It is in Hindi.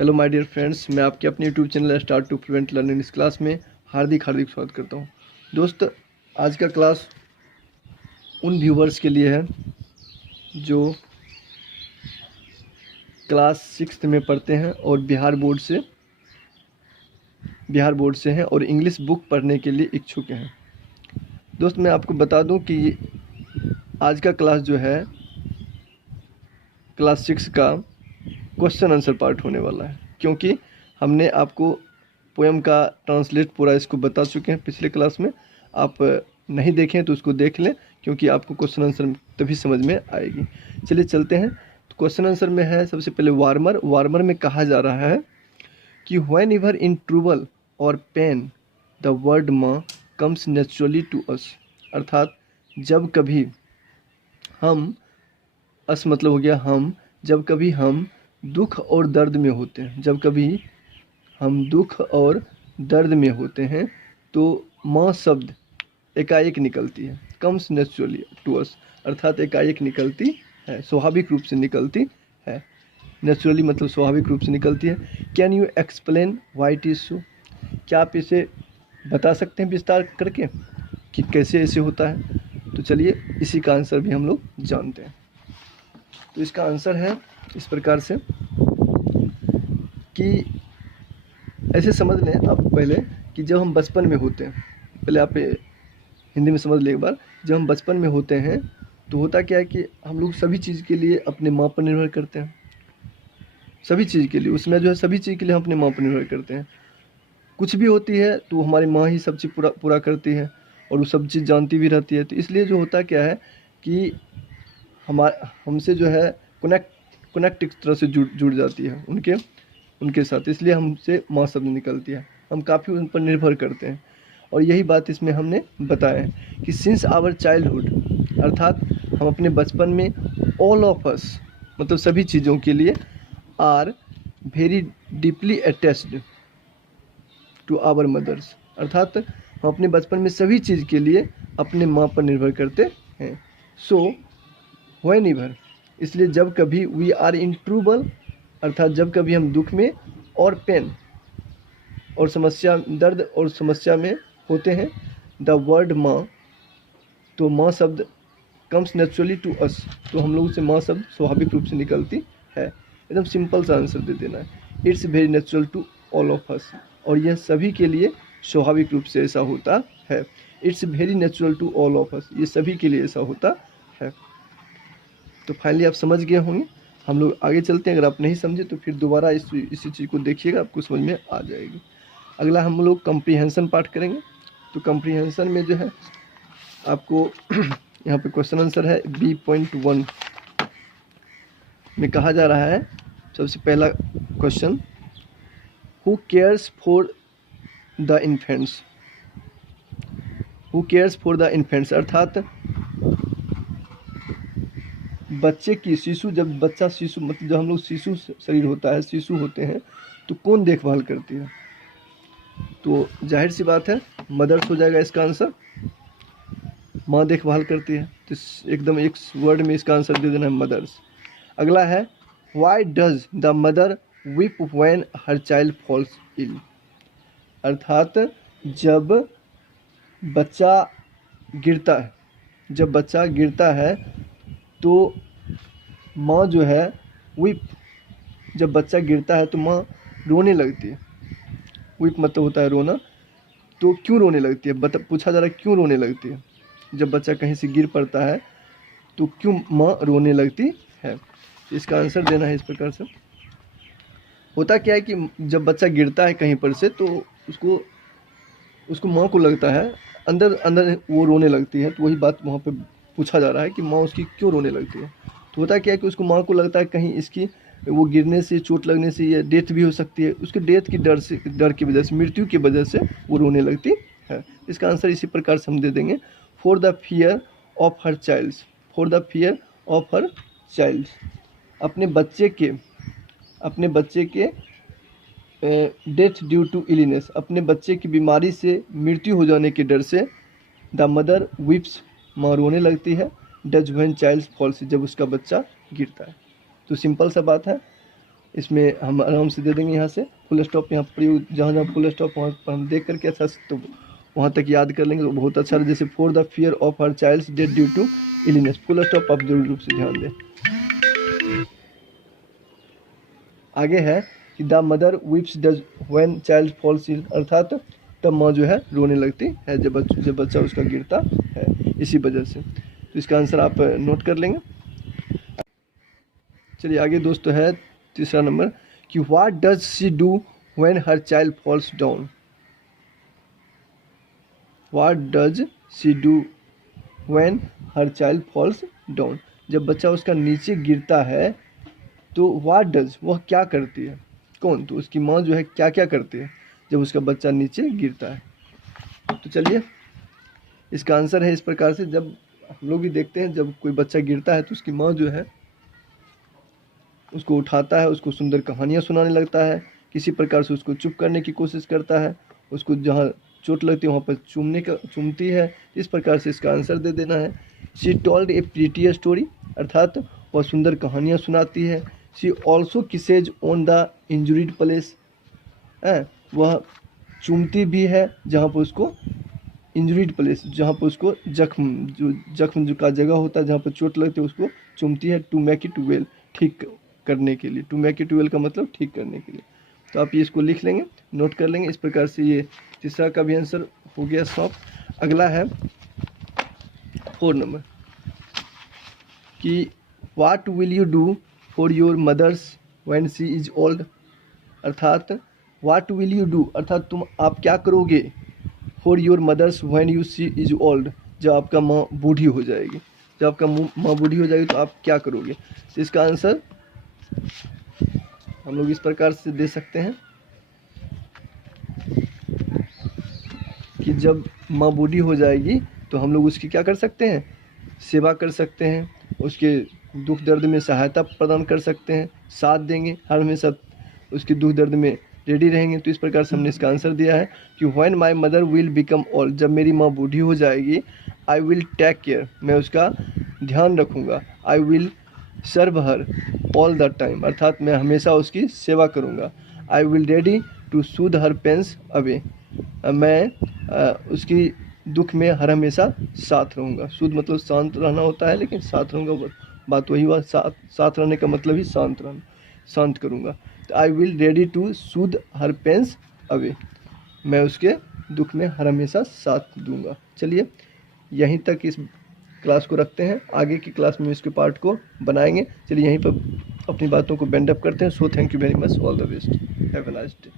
हेलो माय डियर फ्रेंड्स, मैं आपके अपने YouTube channel start to fluent learning इस क्लास में हार्दिक स्वागत करता हूं। दोस्त, आज का क्लास उन व्यूवर्स के लिए है जो क्लास 6 में पढ़ते हैं और बिहार बोर्ड से हैं और इंग्लिश बुक पढ़ने के लिए इच्छुक हैं। दोस्त, मैं आपको बता दूं कि आज का क्लास जो है क्लास 6 का क्वेश्चन आंसर पार्ट होने वाला है, क्योंकि हमने आपको पोएम का ट्रांसलेट पूरा इसको बता चुके हैं पिछले क्लास में। आप नहीं देखें तो उसको देख लें, क्योंकि आपको क्वेश्चन आंसर तभी समझ में आएगी। चलिए चलते हैं। तो क्वेश्चन आंसर में है सबसे पहले वार्मर में कहा जा रहा है कि व्हेन एवर इन ट्रबल और पेन द वर्ड माँ कम्स नेचुरली टू अस, अर्थात जब कभी हम, अस मतलब हो गया हम, जब कभी हम दुख और दर्द में होते हैं, जब कभी हम दुख और दर्द में होते हैं तो माँ शब्द एकाएक निकलती है। कम्स नेचुरली टू अस, अर्थात एकाएक निकलती है, स्वाभाविक रूप से निकलती है। नेचुरली मतलब स्वाभाविक रूप से निकलती है। Can you explain why it is so, क्या आप इसे बता सकते हैं विस्तार करके कि कैसे ऐसे होता है? तो चलिए इसी का आंसर भी हम लोग जानते हैं। तो इसका आंसर है इस प्रकार से कि ऐसे समझ लें आप पहले कि जब हम बचपन में होते हैं, पहले आप हिंदी में समझ लें एक बार। जब हम बचपन में होते हैं तो होता क्या है कि हम लोग सभी चीज़ के लिए अपने माँ पर निर्भर करते हैं। सभी चीज़ के लिए, उसमें जो है सभी चीज़ के लिए हम अपने माँ पर निर्भर करते हैं। कुछ भी होती है तो हमारी माँ ही सब चीज़ पूरा करती है और वो सब चीज़ जानती भी रहती है। तो इसलिए जो होता क्या है कि हमसे जो है कनेक्ट एक तरह से जुड़ जाती है उनके साथ, इसलिए हमसे माँ शब्द निकलती है। हम काफ़ी उन पर निर्भर करते हैं और यही बात इसमें हमने बताया है कि सिंस आवर चाइल्डहुड, अर्थात हम अपने बचपन में ऑल ऑफ अस मतलब सभी चीज़ों के लिए are very deeply attached to our mothers, अर्थात हम अपने बचपन में सभी चीज़ के लिए अपने माँ पर निर्भर करते हैं। सो व्हेन एवर, इसलिए जब कभी वी आर इन ट्रबल, अर्थात जब कभी हम दुख में और पेन और समस्या, दर्द और समस्या में होते हैं, द वर्ड माँ, तो माँ शब्द कम्स नेचुरली टू अस, तो हम लोगों से माँ शब्द स्वाभाविक रूप से निकलती है। एकदम सिंपल सा आंसर दे देना है, it's very natural to all of us, और यह सभी के लिए स्वाभाविक रूप से ऐसा होता है। It's very natural to all of us, ये सभी के लिए ऐसा होता है। तो फाइनली आप समझ गए होंगे। हम लोग आगे चलते हैं। अगर आप नहीं समझे तो फिर दोबारा इसी चीज़ को देखिएगा, आपको समझ में आ जाएगी। अगला हम लोग कंप्रीहेंशन पार्ट करेंगे। तो कंप्रीहेंशन में जो है आपको यहाँ पे क्वेश्चन आंसर है B.1 में कहा जा रहा है सबसे पहला question, who cares for the infants, who cares for the infants, अर्थात बच्चे की, शिशु, जब बच्चा शिशु मतलब जब हम लोग शिशु शरीर होता है, शिशु होते हैं, तो कौन देखभाल करती है? तो जाहिर सी बात है मदर्स हो जाएगा इसका आंसर, माँ देखभाल करती है। तो एकदम एक वर्ड में इसका आंसर दे देना है मदर्स। अगला है why does the mother weep when her child falls ill, अर्थात जब बच्चा गिरता है तो माँ जो है वीप, जब बच्चा गिरता है तो माँ रोने लगती है। वीप मतलब होता है रोना। तो क्यों रोने लगती है? पूछा जा रहा है क्यों रोने लगती है? जब बच्चा कहीं से गिर पड़ता है तो क्यों माँ रोने लगती है? इसका आंसर देना है इस प्रकार से। होता क्या है कि जब बच्चा गिरता है कहीं पर से तो उसको माँ को लगता है अंदर वो रोने लगती है। तो वही बात वहाँ पे पूछा जा रहा है कि माँ उसकी क्यों रोने लगती है। तो होता क्या है कि उसको माँ को लगता है कहीं इसकी वो गिरने से, चोट लगने से या डेथ भी हो सकती है, उसके डेथ की डर की वजह से, मृत्यु की वजह से वो रोने लगती है। इसका आंसर इसी प्रकार से हम दे देंगे, for the fear of her child, for the fear of her child, अपने बच्चे के डेथ ड्यू टू इलनेस, अपने बच्चे की बीमारी से मृत्यु हो जाने के डर से, द मदर वीप्स, माँ रोने लगती है, डज व्हेन चाइल्ड फॉल्स, जब उसका बच्चा गिरता है। तो सिंपल सा बात है, इसमें हम आराम से दे देंगे यहाँ से फुल स्टॉप। यहाँ प्रयोग जहाँ जहाँ फुल स्टॉप वहाँ पर हम देख करके अच्छा से तो वहाँ तक याद कर लेंगे तो बहुत अच्छा है। जैसे for the fear of her child death due to illness, full stop आप जरूर रूप से ध्यान दें। आगे है कि the mother weeps does when child falls ill, अर्थात तब माँ जो है रोने लगती है जब बच्चा उसका गिरता है, इसी वजह से। तो इसका आंसर आप नोट कर लेंगे। चलिए आगे दोस्तों है तीसरा नंबर कि what does she do when her child falls down. What does she do when her child falls down, जब बच्चा उसका नीचे गिरता है तो व्हाट डज, वह क्या करती है, कौन, तो उसकी माँ जो है क्या क्या करती है जब उसका बच्चा नीचे गिरता है। तो चलिए इसका आंसर है इस प्रकार से, जब हम लोग भी देखते हैं जब कोई बच्चा गिरता है तो उसकी माँ जो है उसको उठाता है, उसको सुंदर कहानियाँ सुनाने लगता है, किसी प्रकार से उसको चुप करने की कोशिश करता है, उसको जहाँ चोट लगती है वहाँ पर चूमती है। इस प्रकार से इसका आंसर दे देना है। She told a pretty story, अर्थात वह सुंदर कहानियाँ सुनाती है। She also kisses on the injured place, वह चूमती भी है जहाँ पर उसको इंजुरीड प्लेस, जहाँ पर उसको जख्म जो का जगह होता है जहाँ पर चोट लगती है उसको चूमती है। टू मेक इट वेल, ठीक करने के लिए। टू मेक इट वेल का मतलब ठीक करने के लिए। तो आप ये इसको लिख लेंगे, नोट कर लेंगे। इस प्रकार से ये तीसरा का भी आंसर हो गया सॉल्व। अगला है 4 नंबर कि what will you do for your mothers when she is old, अर्थात व्हाट विल यू डू अर्थात आप क्या करोगे for your mothers when you she is old, जब आपका माँ बूढ़ी हो जाएगी। जब आपका माँ बूढ़ी हो जाएगी तो आप क्या करोगे। तो इसका आंसर हम लोग इस प्रकार से दे सकते हैं कि जब माँ बूढ़ी हो जाएगी तो हम लोग उसकी क्या कर सकते हैं, सेवा कर सकते हैं, उसके दुख दर्द में सहायता प्रदान कर सकते हैं, साथ देंगे, हर हमेशा उसके दुख दर्द में रेडी रहेंगे। तो इस प्रकार से हमने इसका आंसर दिया है कि when my mother will become old, जब मेरी माँ बूढ़ी हो जाएगी, आई विल टेक केयर, मैं उसका ध्यान रखूँगा। I will serve her all the time, अर्थात मैं हमेशा उसकी सेवा करूँगा। I will ready to soothe her pains away, मैं उसकी दुख में हर हमेशा साथ रहूँगा। सूद मतलब शांत रहना होता है, लेकिन साथ रहूँगा बात वही हुआ, साथ रहने का मतलब ही शांत रहना, शांत करूँगा। तो I will ready to soothe her pains away, मैं उसके दुख में हर हमेशा साथ दूंगा। चलिए यहीं तक इस क्लास को रखते हैं, आगे की क्लास में इसके पार्ट को बनाएंगे। चलिए यहीं पर अपनी बातों को बेंड अप करते हैं। So thank you very much, all the best, have a nice day.